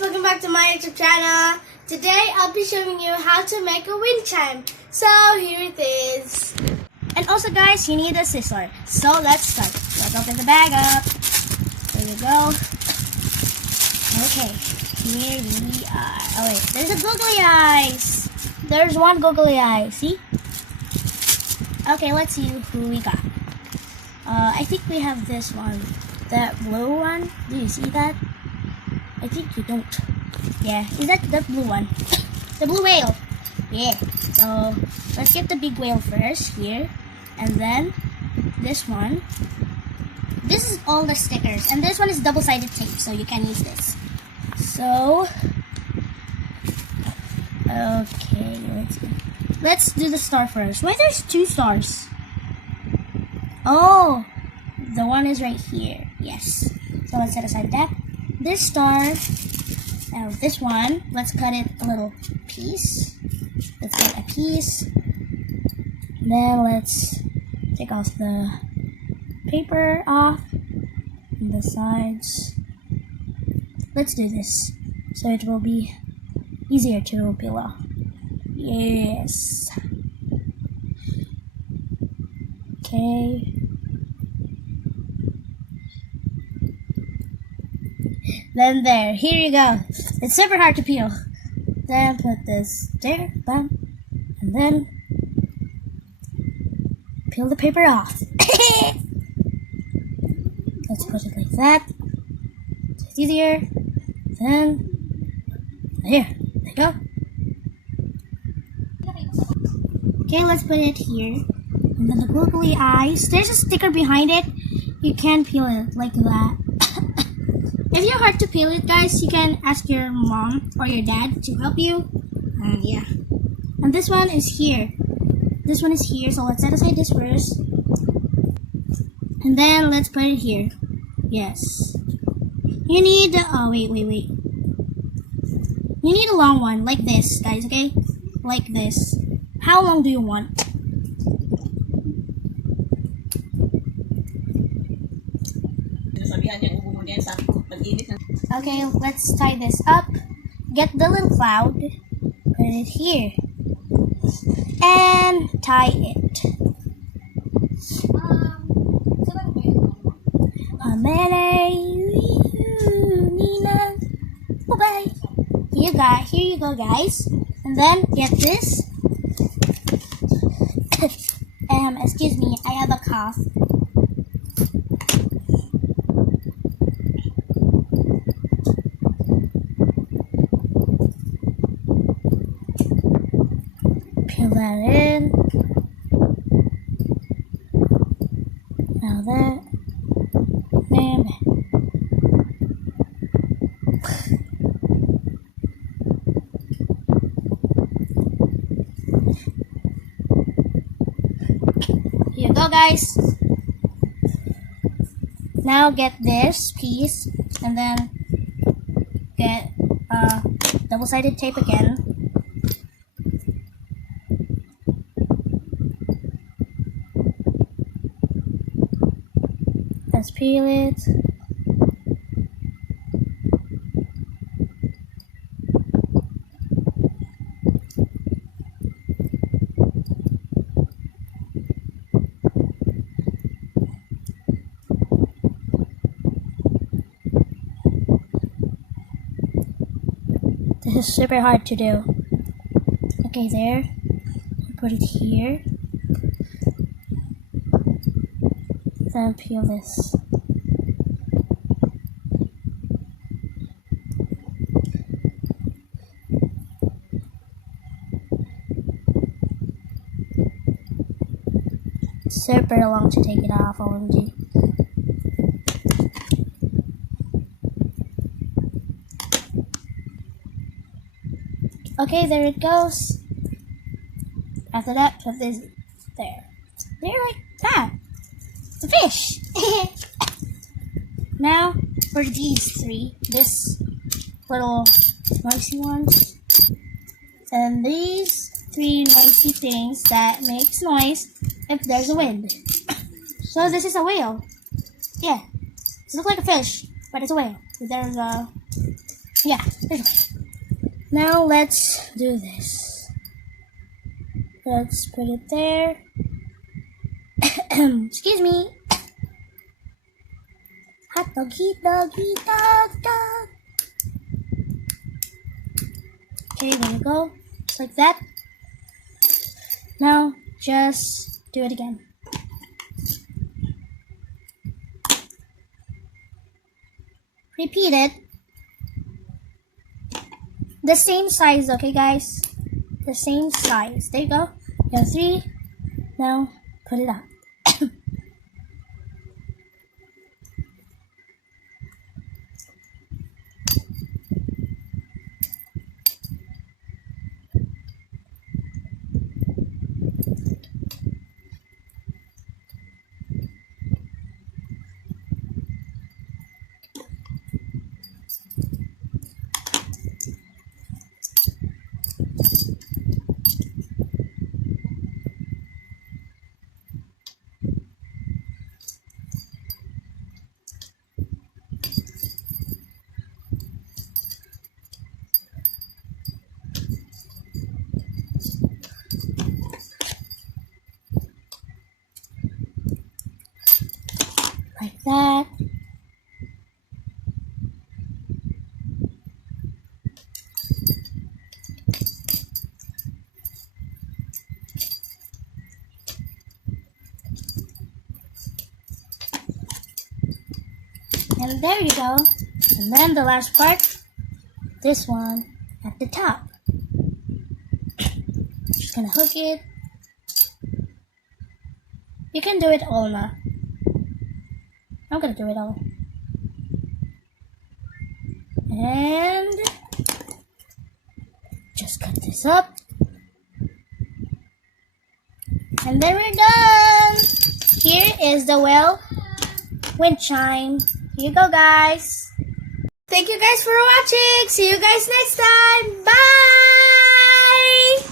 Welcome back to my YouTube channel. Today I'll be showing you how to make a wind chime. So here it is. And also guys, you need a scissor. So let's start. Let's open the bag up. There we go. Okay, here we are. Oh wait, there's a googly eyes. There's one googly eye, see? Okay, let's see who we got. I think we have this one. That blue one. Do you see that? I think you don't. Yeah, is that the blue one? The blue whale. Yeah. So let's get the big whale first here. And then this one. This is all the stickers. And this one is double-sided tape, so you can use this. So okay, let's do the star first. Why there's two stars? Oh, the one is right here. Yes. So let's set aside that. This star, now this one, let's cut it a little piece. Let's cut a piece. Then let's take off the paper off the sides. Let's do this so it will be easier to peel off. Yes. Okay. Then there, here you go. It's super hard to peel. Then put this there, bam, and then peel the paper off. Let's put it like that. It's easier. Then there you go. Okay, let's put it here. And then the googly eyes. There's a sticker behind it. You can peel it like that. If you're hard to peel it, guys, you can ask your mom or your dad to help you. Yeah. And this one is here. This one is here, so let's set aside this first. And then let's put it here. Yes. You need, oh, wait. You need a long one, like this, guys, okay? Like this. How long do you want? Okay, let's tie this up. Get the little cloud, put it here, and tie it. Bye. Here you go, guys. And then get this. Excuse me, I have a cough. Peel that in. Now that. And here you go, guys. Now get this piece and then get double-sided tape again. Let's peel it. This is super hard to do. Okay, there. Put it here. Then peel this. Super long to take it off, OMG. Okay, there it goes. After that, put this there. There, like that. It's a fish. Now, for these three, this little noisy ones, and these three noisy things that makes noise if there's a wind. So this is a whale. Yeah, it looks like a fish, but it's a whale. There's a there's a whale. Now let's do this. Let's put it there. Excuse me. Hot doggy doggy dog dog. Okay, there you go. Just like that. Now just do it again. Repeat it. The same size, okay guys? The same size. There you go. You have three. Now put it up. Like that. And there you go. And then the last part, this one at the top. Just gonna hook it. You can do it all now. I'm gonna do it all. And just cut this up. And then we're done. Here is the whale wind chime. Here you go, guys. Thank you guys for watching. See you guys next time. Bye!